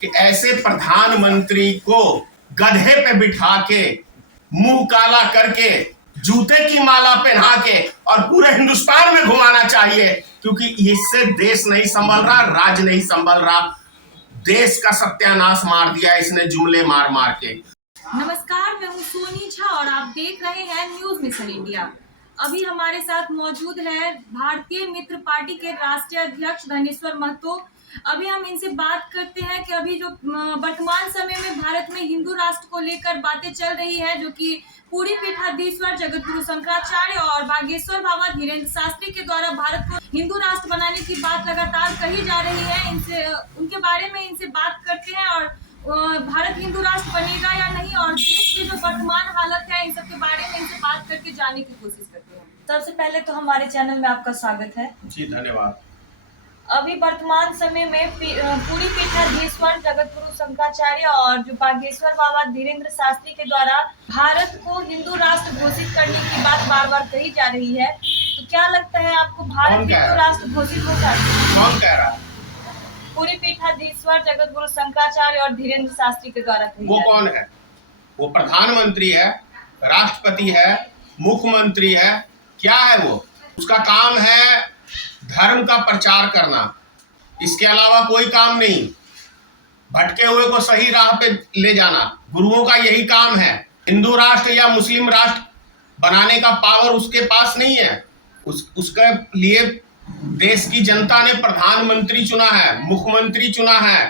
कि ऐसे प्रधानमंत्री को गधे पे बिठा के, मुंह काला करके, जूते की माला पहना के और पूरे हिंदुस्तान में घुमाना चाहिए, क्योंकि इससे देश नहीं संभल रहा, राज्य नहीं संभल रहा। देश का सत्यानाश मार दिया इसने जुमले मार मार के। नमस्कार, मैं हूँ सोनी झा और आप देख रहे हैं न्यूज मिशन इंडिया। अभी हमारे साथ मौजूद है भारतीय मित्र पार्टी के राष्ट्रीय अध्यक्ष धनेश्वर महतो। अभी हम इनसे बात करते हैं कि अभी जो वर्तमान समय में भारत में हिंदू राष्ट्र को लेकर बातें चल रही है, जो कि पूरी पीठाधीश्वर जगतगुरु शंकराचार्य और बागेश्वर बाबा धीरेन्द्र शास्त्री के द्वारा भारत को हिंदू राष्ट्र बनाने की बात लगातार कही जा रही है। इनसे उनके बारे में इनसे बात करते हैं और भारत हिंदू राष्ट्र बनेगा या नहीं, और देश की जो वर्तमान हालत है इन सब के बारे में इनसे बात करके जानने की कोशिश करते हैं। सबसे पहले तो हमारे चैनल में आपका स्वागत है। जी धन्यवाद। अभी वर्तमान समय में पूरी पीठाधीश्वर जगतगुरु शंकराचार्य और जो बागेश्वर बाबा धीरेन्द्र शास्त्री के द्वारा भारत को हिंदू राष्ट्र घोषित करने की बात बार बार कही जा रही है, तो क्या लगता है आपको भारत हिंदू राष्ट्र घोषित हो सकता है? कौन कह रहा है? पूरी पीठाधीश्वर जगतगुरु शंकराचार्य और धीरेन्द्र शास्त्री के द्वारा। वो कौन है? वो प्रधानमंत्री है, राष्ट्रपति है, मुख्यमंत्री है, क्या है वो? उसका काम है धर्म का प्रचार करना, इसके अलावा कोई काम नहीं। भटके हुए को सही राह पे ले जाना, गुरुओं का यही काम है। हिंदू राष्ट्र या मुस्लिम राष्ट्र बनाने का पावर उसके पास नहीं है। उसके लिए देश की जनता ने प्रधानमंत्री चुना है, मुख्यमंत्री चुना है।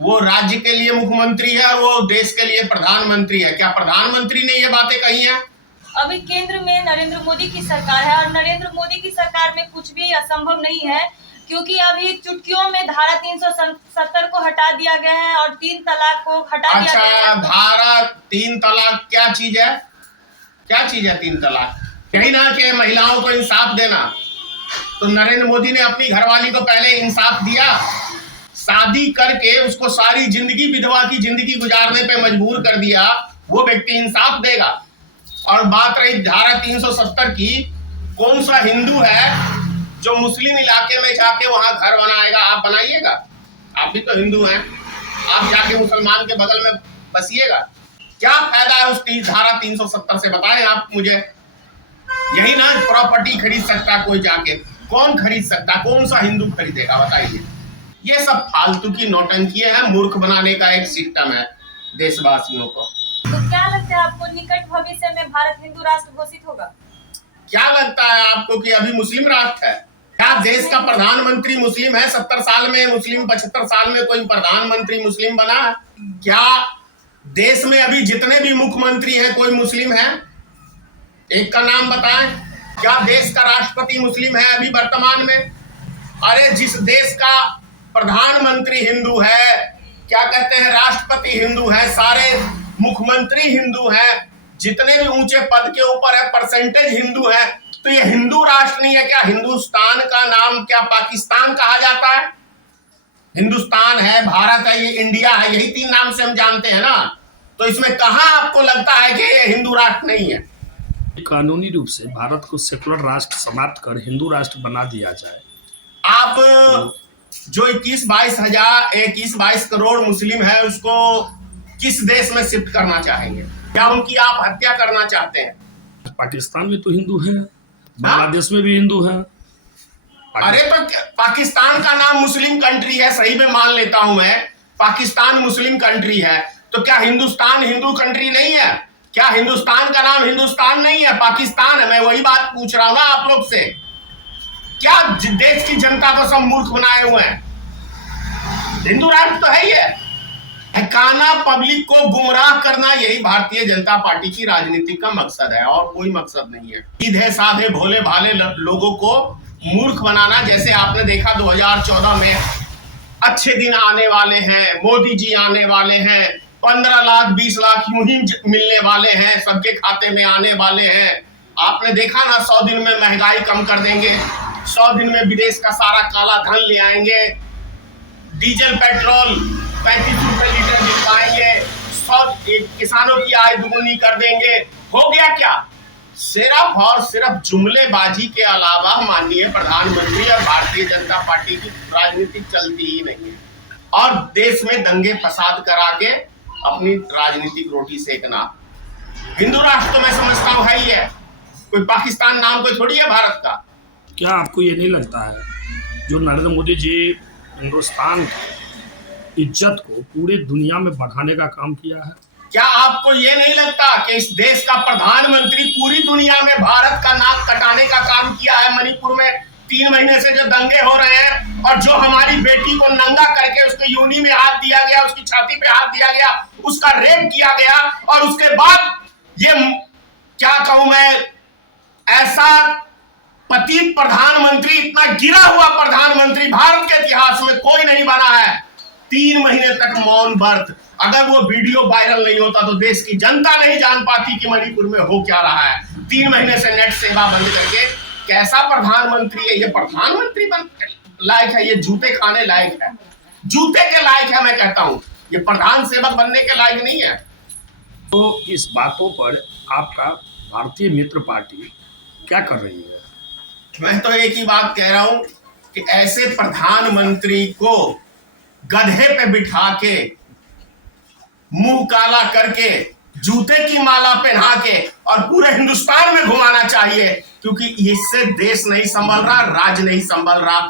वो राज्य के लिए मुख्यमंत्री है और वो देश के लिए प्रधानमंत्री है। क्या प्रधानमंत्री ने ये बातें कही हैं? अभी केंद्र में नरेंद्र मोदी की सरकार है और नरेंद्र मोदी की सरकार में कुछ भी असंभव नहीं है, क्योंकि अभी चुटकियों में धारा 370 को हटा दिया गया है और 3 तलाक को हटा दिया गया है। धारा 3 तलाक क्या चीज है? क्या चीज है 3 तलाक? यही ना कि महिलाओं को इंसाफ देना। तो नरेंद्र मोदी ने अपनी घरवाली को पहले इंसाफ दिया, शादी करके उसको सारी जिंदगी विधवा की जिंदगी गुजारने पे मजबूर कर दिया, वो व्यक्ति इंसाफ देगा। और बात रही धारा 370 की, कौन सा हिंदू है जो मुस्लिम इलाके में जाके वहां घर बनाएगा? आप बनाइएगा? आप भी तो हिंदू हैं, आप जाके मुसलमान के बगल में बसिएगा? क्या फायदा है उस धारा 370 से? बताएं आप मुझे। यही ना प्रॉपर्टी खरीद सकता कोई जाके? कौन खरीद सकता? कौन सा हिंदू खरीदेगा? बताइए। ये सब फालतू की नौटंकी है, मूर्ख बनाने का एक सिस्टम है देशवासियों को। तो क्या लगता है आपको निकट भविष्य में भारत हिंदू राष्ट्र घोषित होगा? क्या लगता है आपको कि अभी मुस्लिम राष्ट्र है? क्या देश का प्रधानमंत्री मुस्लिम है? 70 साल में मुस्लिम, 75 साल में कोई प्रधानमंत्री मुस्लिम बना? क्या देश में अभी जितने भी मुख्यमंत्री हैं कोई मुस्लिम है? एक का नाम बताएं। क्या देश का राष्ट्रपति मुस्लिम है अभी वर्तमान में? अरे जिस देश का प्रधानमंत्री हिंदू है, क्या कहते हैं, राष्ट्रपति हिंदू है, सारे मुख्यमंत्री हिंदू हैं, जितने भी ऊंचे पद के ऊपर है परसेंटेज हिंदू है, तो ये हिंदू राष्ट्र नहीं है क्या? हिंदुस्तान का नाम क्या पाकिस्तान कहा जाता है? हिंदुस्तान है, भारत है, ये इंडिया है, यही 3 नाम से हम जानते हैं ना। तो इसमें कहां आपको लगता है कि ये हिंदू राष्ट्र नहीं है? कानूनी रूप से भारत को सेकुलर राष्ट्र समाप्त कर हिंदू राष्ट्र बना दिया जाए। आप जो 21-22 करोड़ मुस्लिम है उसको किस देश में शिफ्ट करना चाहेंगे? क्या उनकी आप हत्या करना चाहते हैं? पाकिस्तान में तो हिंदू है, बांग्लादेश में भी हिंदू है। अरे तो पाकिस्तान का नाम मुस्लिम कंट्री है, सही में मान लेता हूं मैं, पाकिस्तान मुस्लिम कंट्री है, तो क्या हिंदुस्तान हिंदू कंट्री नहीं है? क्या हिंदुस्तान का नाम हिंदुस्तान नहीं है, पाकिस्तान है? मैं वही बात पूछ रहा हूं ना आप लोग से। क्या देश की जनता को सब मूर्ख बनाए हुए हैं? हिंदू राष्ट्र तो है ये, काना पब्लिक को गुमराह करना, यही भारतीय जनता पार्टी की राजनीति का मकसद है और कोई मकसद नहीं है। सीधे साधे भोले भाले लोगों को मूर्ख बनाना। जैसे आपने देखा 2014 में अच्छे दिन आने वाले हैं, मोदी जी आने वाले हैं, 15 लाख 20 लाख यूं ही मिलने वाले हैं, सबके खाते में आने वाले हैं। आपने देखा ना, 100 दिन में महंगाई कम कर देंगे, 100 दिन में विदेश का सारा काला धन ले आएंगे, डीजल पेट्रोल 35 रुपए लीटर बिकवाएंगे, किसानों की आय दुगुनी कर देंगे। हो गया क्या? सिर्फ और सिर्फ जुमलेबाजी के अलावा माननीय प्रधानमंत्री और भारतीय जनता पार्टी की राजनीति चलती ही नहीं है। और देश में दंगे फसाद करा के अपनी राजनीतिक रोटी सेकना। हिंदू राष्ट्र तो मैं समझता हूँ है ही है, कोई पाकिस्तान नाम कोई थोड़ी है भारत का। क्या आपको ये नहीं लगता है जो नरेंद्र मोदी जी हिंदुस्तान की इज्जत को पूरी दुनिया में बढ़ाने का काम किया है? क्या आपको ये नहीं लगता कि इस देश का प्रधानमंत्री पूरी दुनिया में भारत का नाक कटाने का काम किया है? मणिपुर में 3 महीने से जो दंगे हो रहे हैं और जो हमारी बेटी को नंगा करके उसके योनि में हाथ दिया गया, उसकी छाती पे हाथ दिया गया, उसका रेप किया गया, और उसके बाद ये क्या कहूं मैं, ऐसा पतित प्रधानमंत्री, इतना गिरा हुआ प्रधानमंत्री भारत के इतिहास में कोई नहीं बना है। 3 महीने तक मौन व्रत। अगर वो वीडियो वायरल नहीं होता तो देश की जनता नहीं जान पाती कि मणिपुर में हो क्या रहा है। 3 महीने से नेट सेवा बंद करके कैसा प्रधानमंत्री है ये? प्रधानमंत्री बन लायक है? ये जूते खाने लायक है, जूते के लायक है। मैं कहता हूं ये प्रधान सेवक बनने के लायक नहीं है। तो इस बातों पर आपका भारतीय मित्र पार्टी क्या कर रही है? मैं तो एक ही बात कह रहा हूं कि ऐसे प्रधानमंत्री को गधे पे बिठा के, मुंह काला करके, जूते की माला पहना के और पूरे हिंदुस्तान में घुमाना चाहिए, क्योंकि इससे देश नहीं संभल रहा, राज्य नहीं संभल रहा।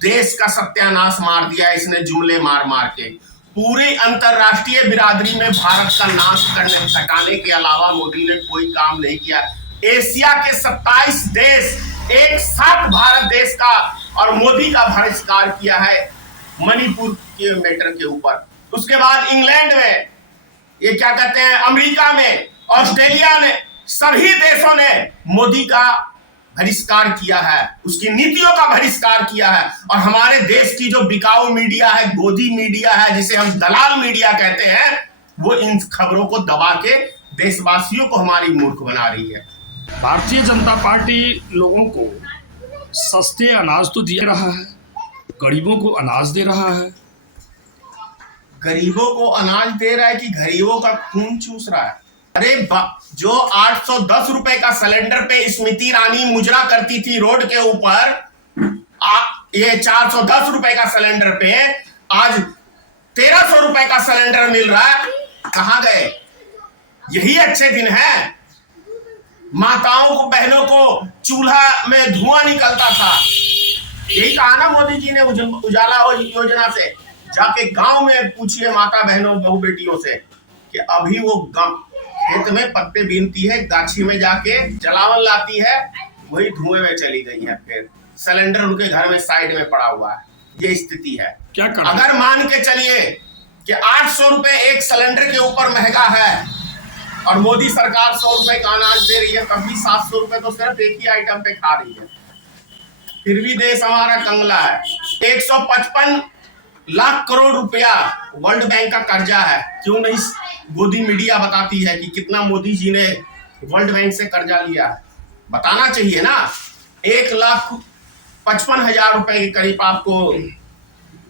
देश का सत्यानाश मार दिया इसने जुमले मार मार के। पूरे अंतरराष्ट्रीय बिरादरी में भारत का नाश करने हटाने के अलावा मोदी ने कोई काम नहीं किया। एशिया के 27 देश एक साथ भारत देश का और मोदी का बहिष्कार किया है मणिपुर के मैटर के ऊपर। उसके बाद इंग्लैंड में, ये क्या कहते हैं, अमेरिका में, ऑस्ट्रेलिया ने, सभी देशों ने मोदी का बहिष्कार किया है, उसकी नीतियों का बहिष्कार किया है। और हमारे देश की जो बिकाऊ मीडिया है, गोदी मीडिया है, जिसे हम दलाल मीडिया कहते हैं, वो इन खबरों को दबा के देशवासियों को हमारी मूर्ख बना रही है। भारतीय जनता पार्टी लोगों को सस्ते अनाज तो दे रहा है, गरीबों को अनाज दे रहा है। गरीबों को अनाज दे रहा है कि गरीबों का खून चूस रहा है? अरे जो 810 रुपए का सिलेंडर पे स्मृति ईरानी मुजरा करती थी रोड के ऊपर, ये 410 रुपए का सिलेंडर पे आज 1300 रुपए का सिलेंडर मिल रहा है। कहां गए? यही अच्छे दिन है। माताओं को, बहनों को चूल्हा में धुआं निकलता था। यही कहा ना मोदी जी ने उजाला योजना से। जाके गांव में पूछिए माता बहनों, बहू बेटियों से कि अभी वो खेत में पत्ते बीनती है, गाछी में जाके जलावन लाती है, वही धुएं में चली गई है। फिर सिलेंडर उनके घर में साइड में पड़ा हुआ है। ये स्थिति है। क्या करना? अगर मान के चलिए कि 800 रुपए एक सिलेंडर के ऊपर महंगा है और मोदी सरकार 100 रुपए का अनाज दे रही है, तब भी 700 रुपए तो सिर्फ एक ही आइटम पे खा रही है। फिर भी देश हमारा कंगला है। 155 लाख करोड़ रुपया वर्ल्ड बैंक का कर्जा है। क्यों नहीं गोदी मीडिया बताती है कि कितना मोदी जी ने वर्ल्ड बैंक से कर्जा लिया है? बताना चाहिए ना। 1,55,000 रुपए के करीब आपको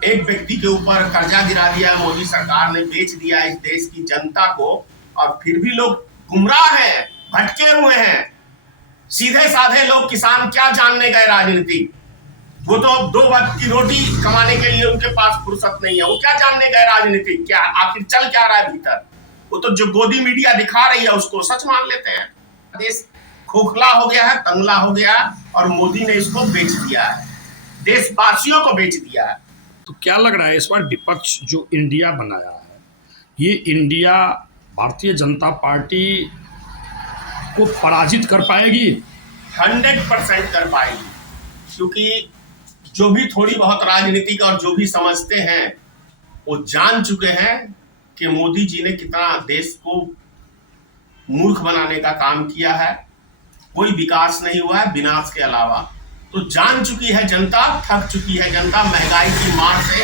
एक व्यक्ति के ऊपर कर्जा गिरा दिया मोदी सरकार ने, बेच दिया इस देश की जनता को। और फिर भी लोग गुमराह हैं, भटके हुए हैं। सीधे साधे लोग, किसान क्या जानने गए राजनीति? वो तो 2 वक्त की रोटी कमाने के लिए उनके पास फुर्सत नहीं है। वो क्या जानने गए राजनीति? क्या आखिर चल क्या रहा है भीतर? वो तो जो गोदी मीडिया दिखा रही है उसको सच मान लेते हैं। देश खोखला हो गया है, तंगला हो गया और मोदी ने इसको बेच दिया है, देशवासियों को बेच दिया है। तो क्या लग रहा है इस बार विपक्ष जो इंडिया बनाया है, ये इंडिया भारतीय जनता पार्टी को पराजित कर पाएगी? 100% कर पाएगी, क्योंकि जो भी थोड़ी बहुत राजनीतिक और जो भी समझते हैं वो जान चुके हैं कि मोदी जी ने कितना देश को मूर्ख बनाने का काम किया है। कोई विकास नहीं हुआ है विनाश के अलावा। तो जान चुकी है जनता, थक चुकी है जनता। महंगाई की मार से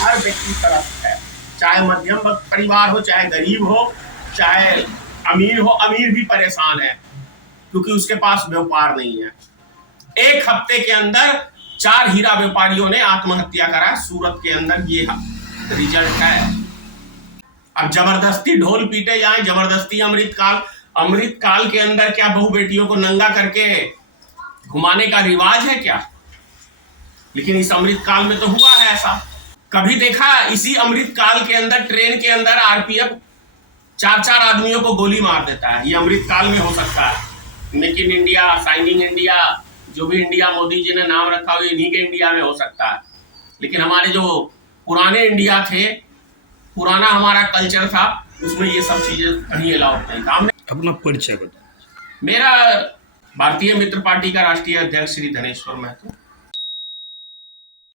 हर व्यक्ति तरफ है, चाहे मध्यम परिवार हो, चाहे गरीब हो, चाहे अमीर हो। अमीर भी परेशान है क्योंकि उसके पास व्यापार नहीं है। एक हफ्ते के अंदर 4 हीरा व्यापारियों ने आत्महत्या करा। सूरत के अंदर ये रिजल्ट है। अब जबरदस्ती ढोल पीटे जाए, जबरदस्ती अमृत काल के अंदर क्या बहू बेटियों को नंगा करके घुमाने का रिवाज है क्या? लेकिन इस अमृत काल में तो हुआ है ऐसा। कभी देखा इसी अमृत काल के अंदर ट्रेन के अंदर आरपीएफ 4-4 आदमियों को गोली मार देता है? ये अमृत काल में हो सकता है। Make in India, signing India, जो भी इंडिया मोदी जी ने नाम रखा हुआ इन्हीं के इंडिया में हो सकता है। लेकिन हमारे जो पुराने इंडिया थे, पुराना हमारा कल्चर था, उसमें ये सब चीजें कहीं अलाउड नहीं था। अपना परिचय बताओ। मेरा भारतीय मित्र पार्टी का राष्ट्रीय अध्यक्ष श्री धनेश्वर महतो।